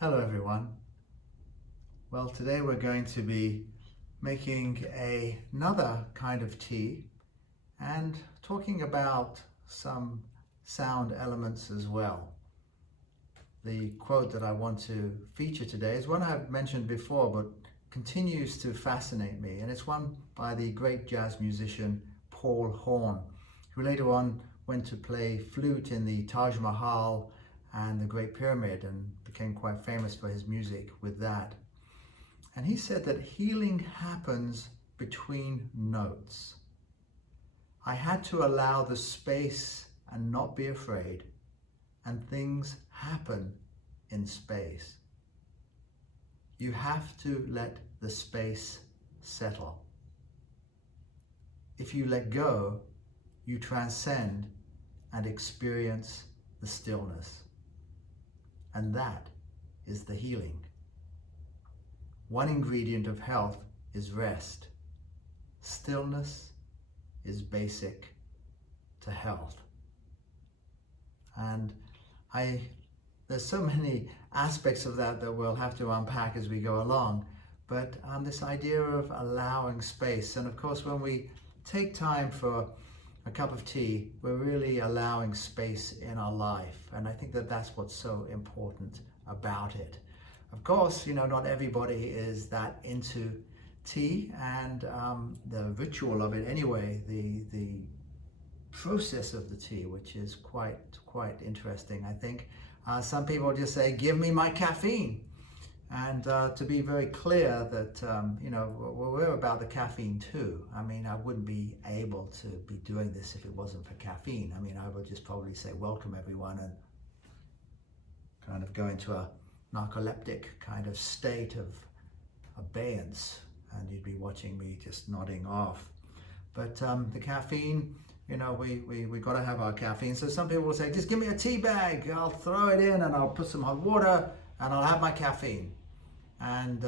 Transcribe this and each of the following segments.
Hello everyone. Well, today we're going to be making another kind of tea and talking about some sound elements as well. The quote that I want to feature today is one I've mentioned before but continues to fascinate me, and it's one by the great jazz musician Paul Horn, who later on went to play flute in the Taj Mahal and the Great Pyramid and became quite famous for his music with that. And he said that healing happens between notes. I had to allow the space and not be afraid, and things happen in space. You have to let the space settle. If you let go, you transcend and experience the stillness. And that is the healing. One ingredient of health is rest. Stillness is basic to health. And there's so many aspects of that we'll have to unpack as we go along. But this idea of allowing space, and of course when we take time for a cup of tea, we're really allowing space in our life. And I think that that's what's so important about it. Of course, not everybody is that into tea and the ritual of it anyway, the process of the tea, which is quite interesting, I think. Some people just say, give me my caffeine. And to be very clear that, we're about the caffeine too. I mean, I wouldn't be able to be doing this if it wasn't for caffeine. I mean, I would just probably say, welcome everyone, and kind of go into a narcoleptic kind of state of abeyance, and you'd be watching me just nodding off. But the caffeine, we got to have our caffeine. So some people will say, just give me a tea bag, I'll throw it in and I'll put some hot water and I'll have my caffeine. And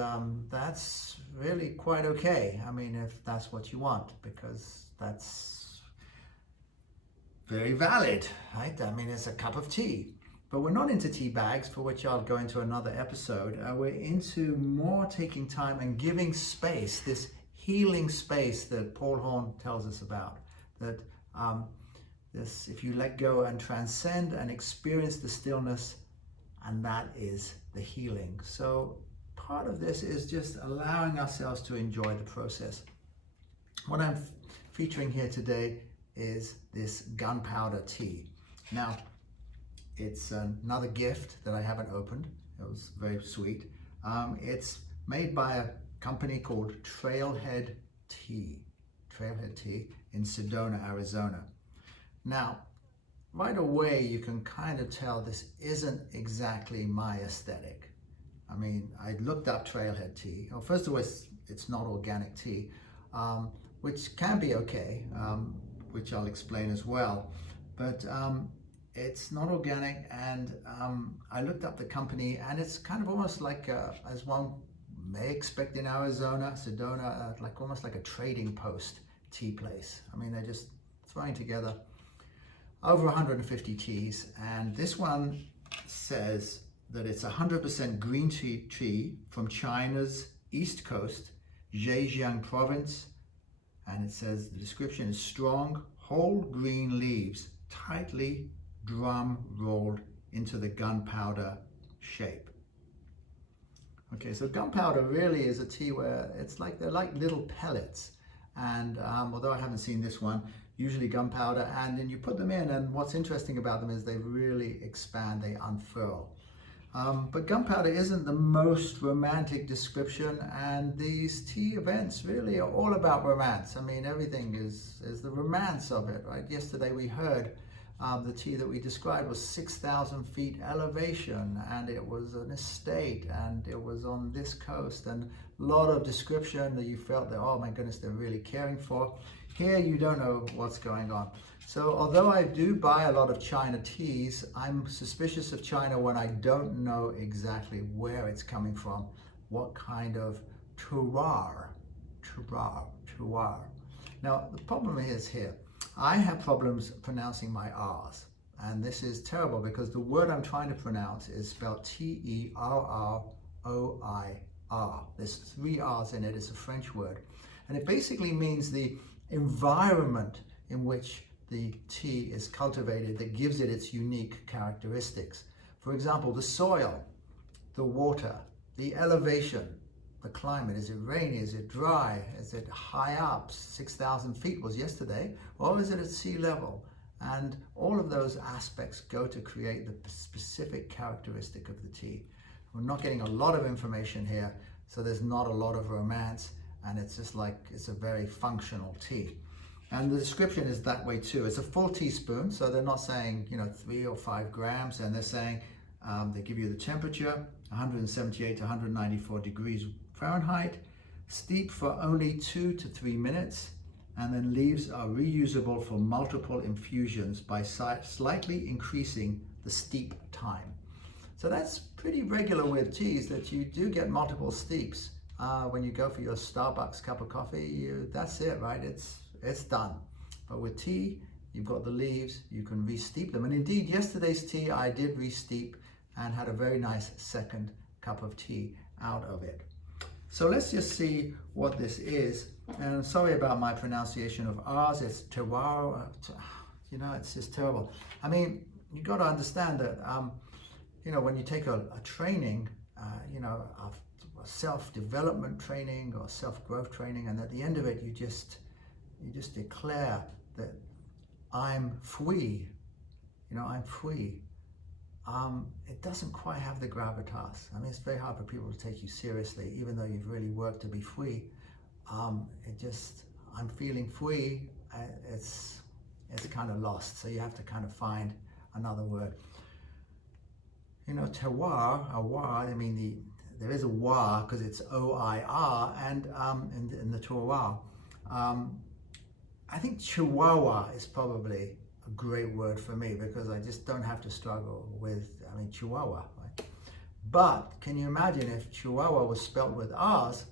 that's really quite okay. I mean, if that's what you want, because that's very valid, right? I mean, it's a cup of tea. But we're not into tea bags, for which I'll go into another episode. We're into more taking time and giving space, this healing space that Paul Horn tells us about. That if you let go and transcend and experience the stillness, and that is the healing. So part of this is just allowing ourselves to enjoy the process. What I'm featuring here today is this gunpowder tea. Now, it's another gift that I haven't opened. It was very sweet. It's made by a company called Trailhead Tea in Sedona, Arizona. Now, right away, you can kind of tell this isn't exactly my aesthetic. I mean, I looked up Trailhead Tea. Well, first of all, it's not organic tea, which can be okay, which I'll explain as well. But it's not organic, and I looked up the company, and it's kind of almost like, as one may expect in Arizona, Sedona, like almost like a trading post tea place. I mean, they're just throwing together over 150 teas, and this one says that it's 100% green tea from China's east coast, Zhejiang province, and it says the description is strong, whole green leaves, tightly drum rolled into the gunpowder shape. Okay, so gunpowder really is a tea where they're like little pellets, and although I haven't seen this one, usually gunpowder, and then you put them in, and what's interesting about them is they really expand, they unfurl. But gunpowder isn't the most romantic description, and these tea events really are all about romance. I mean, everything is the romance of it, right? Yesterday we heard the tea that we described was 6,000 feet elevation, and it was an estate, and it was on this coast, and a lot of description that you felt that, oh my goodness, they're really caring for. Here you don't know what's going on. So although I do buy a lot of China teas, I'm suspicious of China when I don't know exactly where it's coming from, what kind of terroir. Now the problem is here, I have problems pronouncing my R's. And this is terrible because the word I'm trying to pronounce is spelled Terroir. There's 3 R's in it. It's a French word. And it basically means the environment in which the tea is cultivated that gives it its unique characteristics. For example, the soil, the water, the elevation, the climate. Is it rainy? Is it dry? Is it high up? 6,000 feet was yesterday. Or is it at sea level? And all of those aspects go to create the specific characteristic of the tea. We're not getting a lot of information here, so there's not a lot of romance, and it's just like, it's a very functional tea. And the description is that way too. It's a full teaspoon, so they're not saying, 3 or 5 grams, and they're saying, they give you the temperature, 178 to 194 degrees Fahrenheit, steep for only 2 to 3 minutes, and then leaves are reusable for multiple infusions by slightly increasing the steep time. So that's pretty regular with teas, that you do get multiple steeps. When you go for your Starbucks cup of coffee, that's it, right? It's done. But with tea, you've got the leaves, you can re-steep them. And indeed, yesterday's tea, I did re-steep and had a very nice second cup of tea out of it. So let's just see what this is. And sorry about my pronunciation of R's. It's terroir. It's just terrible. I mean, you've got to understand that, when you take a training, a self-development training or self-growth training, and at the end of it, you just declare that I'm free. I'm free. It doesn't quite have the gravitas. I mean, it's very hard for people to take you seriously, even though you've really worked to be free. I'm feeling free. It's kind of lost. So you have to kind of find another word. Terroir, I mean, there is a wa because it's O-I-R, and in the terroir. I think Chihuahua is probably a great word for me because I just don't have to struggle with, Chihuahua, right? But can you imagine if Chihuahua was spelled with R's,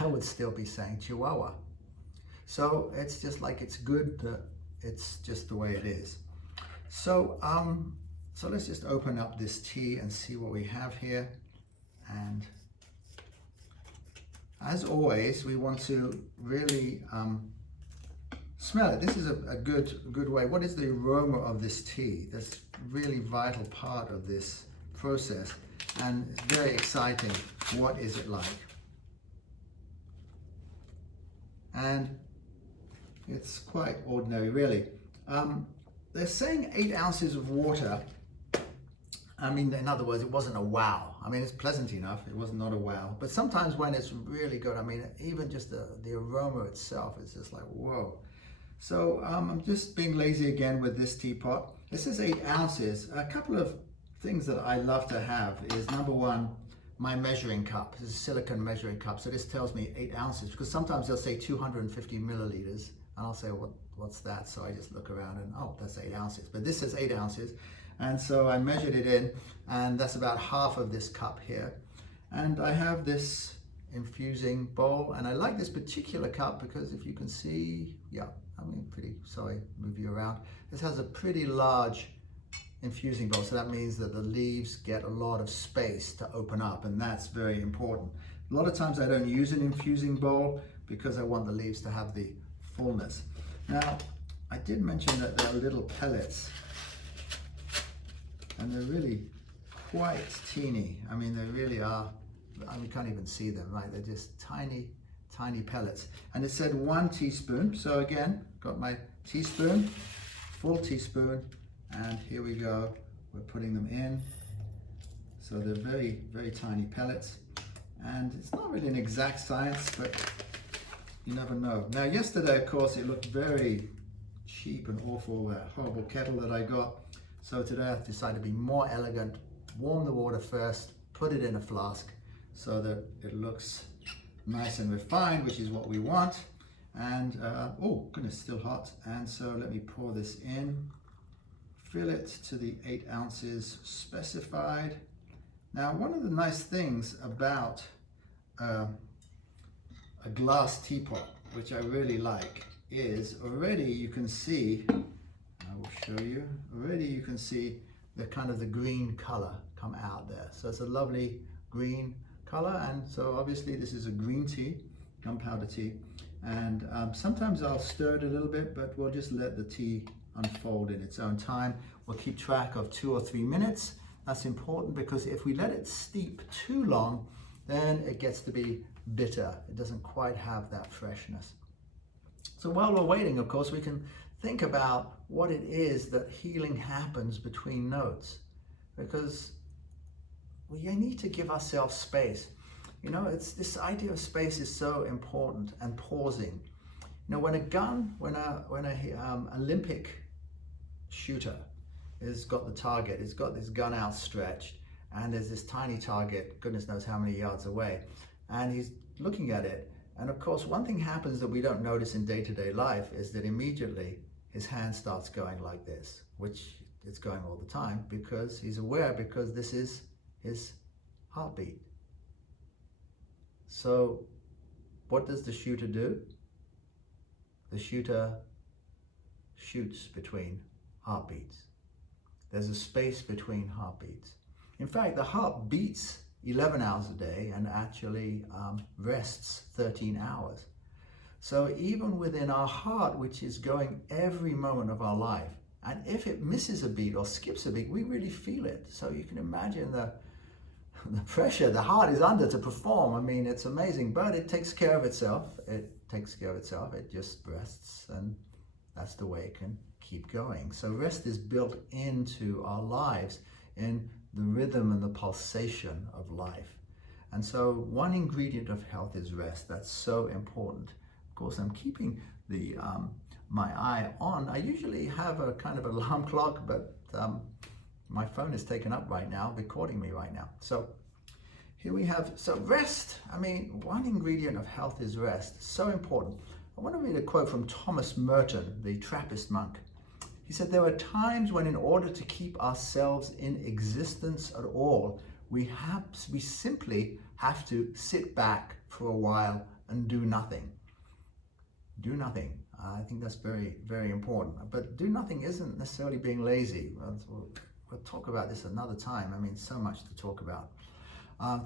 I would still be saying Chihuahua. So it's just like, it's good that it's just the way it is. So, so let's just open up this tea and see what we have here. And as always, we want to really smell it. This is a good way. What is the aroma of this tea? That's really vital part of this process, and it's very exciting. What is it like? And it's quite ordinary, really. They're saying 8 ounces of water. I mean, in other words, it wasn't a wow. I mean, it's pleasant enough. It was not a wow. But sometimes when it's really good, I mean, even just the aroma itself is just like, whoa. So I'm just being lazy again with this teapot. This is 8 ounces. A couple of things that I love to have is, number one, my measuring cup. This is a silicone measuring cup. So this tells me 8 ounces, because sometimes they'll say 250 milliliters. And I'll say, what's that? So I just look around and, oh, that's 8 ounces. But this is 8 ounces. And so I measured it in, and that's about half of this cup here. And I have this infusing bowl, and I like this particular cup because if you can see, move you around. This has a pretty large infusing bowl, so that means that the leaves get a lot of space to open up, and that's very important. A lot of times I don't use an infusing bowl because I want the leaves to have the fullness. Now, I did mention that there are little pellets, and they're really quite teeny. I mean, they really are. You can't even see them, right? They're just tiny, tiny pellets. And it said 1 teaspoon. So again, got my teaspoon, full teaspoon, and here we go. We're putting them in. So they're very, very tiny pellets. And it's not really an exact science, but you never know. Now, yesterday, of course, it looked very cheap and awful, that horrible kettle that I got. So today I've decided to be more elegant, warm the water first, put it in a flask so that it looks nice and refined, which is what we want. And, oh goodness, still hot. And so let me pour this in, fill it to the 8 ounces specified. Now, one of the nice things about a glass teapot, which I really like, is already you can see, I will show you. Already you can see the kind of the green color come out there. So it's a lovely green color, and so obviously this is a green tea, gunpowder tea, and sometimes I'll stir it a little bit, but we'll just let the tea unfold in its own time. We'll keep track of 2 or 3 minutes. That's important because if we let it steep too long, then it gets to be bitter. It doesn't quite have that freshness. So while we're waiting, of course, we can think about what it is that healing happens between notes, because we need to give ourselves space. You know, it's this idea of space is so important, and pausing. You know, when a Olympic shooter has got the target, it's got this gun outstretched, and there's this tiny target, goodness knows how many yards away, and he's looking at it. And of course, one thing happens that we don't notice in day-to-day life is that immediately his hand starts going like this, which it's going all the time because he's aware, because this is his heartbeat. So what does the shooter do? The shooter shoots between heartbeats. There's a space between heartbeats. In fact, the heart beats 11 hours a day and actually rests 13 hours. So even within our heart, which is going every moment of our life, and if it misses a beat or skips a beat, we really feel it. So you can imagine the pressure the heart is under to perform. I mean, it's amazing, but it takes care of itself. It takes care of itself. It just rests, and that's the way it can keep going. So rest is built into our lives in the rhythm and the pulsation of life. And so one ingredient of health is rest. That's so important. Of course, I'm keeping the my eye on. I usually have a kind of alarm clock, but my phone is taken up right now, recording me right now. So here we have, so rest. I mean, one ingredient of health is rest. So important. I want to read a quote from Thomas Merton, the Trappist monk. He said, "There are times when in order to keep ourselves in existence at all, we simply have to sit back for a while and do nothing." Do nothing. I think that's very, very important. But do nothing isn't necessarily being lazy. We'll talk about this another time. I mean, so much to talk about.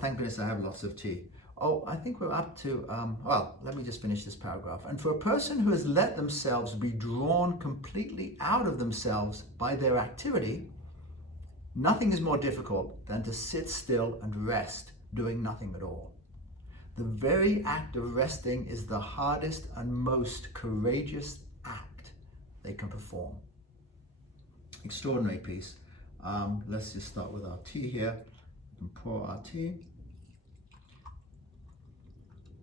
Thank goodness I have lots of tea. Oh, I think we're up to, well, let me just finish this paragraph. "And for a person who has let themselves be drawn completely out of themselves by their activity, nothing is more difficult than to sit still and rest, doing nothing at all. The very act of resting is the hardest and most courageous act they can perform." Extraordinary piece. Let's just start with our tea here and pour our tea.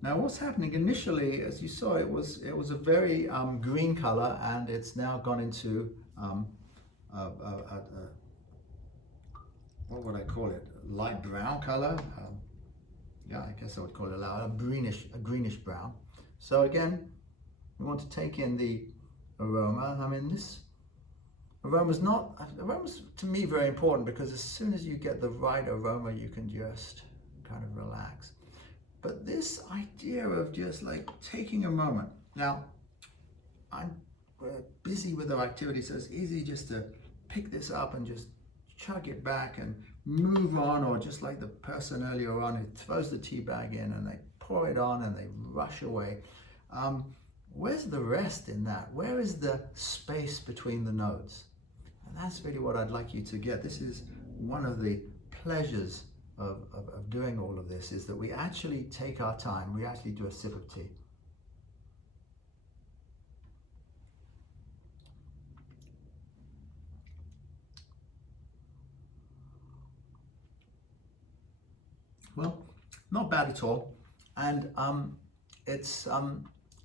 Now what's happening initially, as you saw, it was a very green color, and it's now gone into what would I call it? Light brown color. Yeah, I guess I would call it a greenish brown. So again, we want to take in the aroma. I mean, this aroma's to me very important, because as soon as you get the right aroma, you can just kind of relax. But this idea of just like taking a moment. Now, we're busy with our activity, so it's easy just to pick this up and just chug it back and move on, or just like the person earlier on who throws the tea bag in and they pour it on and they rush away. Where's the rest in that? Where is the space between the notes? And that's really what I'd like you to get. This is one of the pleasures of doing all of this, is that we actually take our time. We actually do a sip of tea. Well, not bad at all, and it's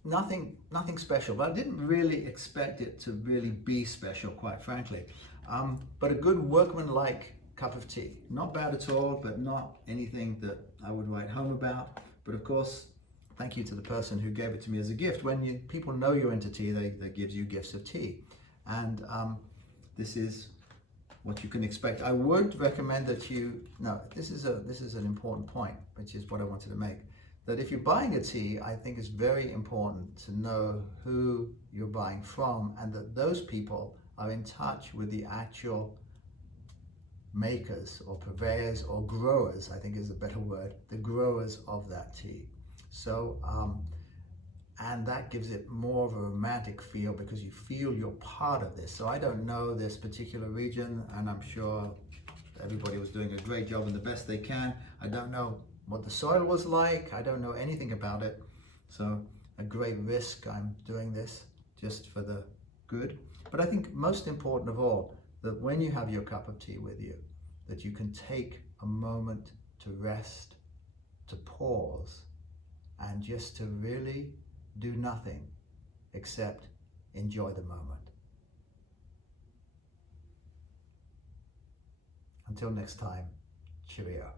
nothing special. But I didn't really expect it to really be special, quite frankly. But a good workman-like cup of tea. Not bad at all, but not anything that I would write home about. But of course, thank you to the person who gave it to me as a gift. When people know you're into tea, they give you gifts of tea, and this is what you can expect. I would recommend that this is an important point, which is what I wanted to make. That if you're buying a tea, I think it's very important to know who you're buying from, and that those people are in touch with the actual makers or purveyors or growers, I think is a better word, the growers of that tea. So, and that gives it more of a romantic feel because you feel you're part of this. So I don't know this particular region, and I'm sure everybody was doing a great job and the best they can. I don't know what the soil was like. I don't know anything about it. So a great risk. I'm doing this just for the good. But I think most important of all, that when you have your cup of tea with you, that you can take a moment to rest, to pause, and just to really do nothing except enjoy the moment. Until next time, cheerio.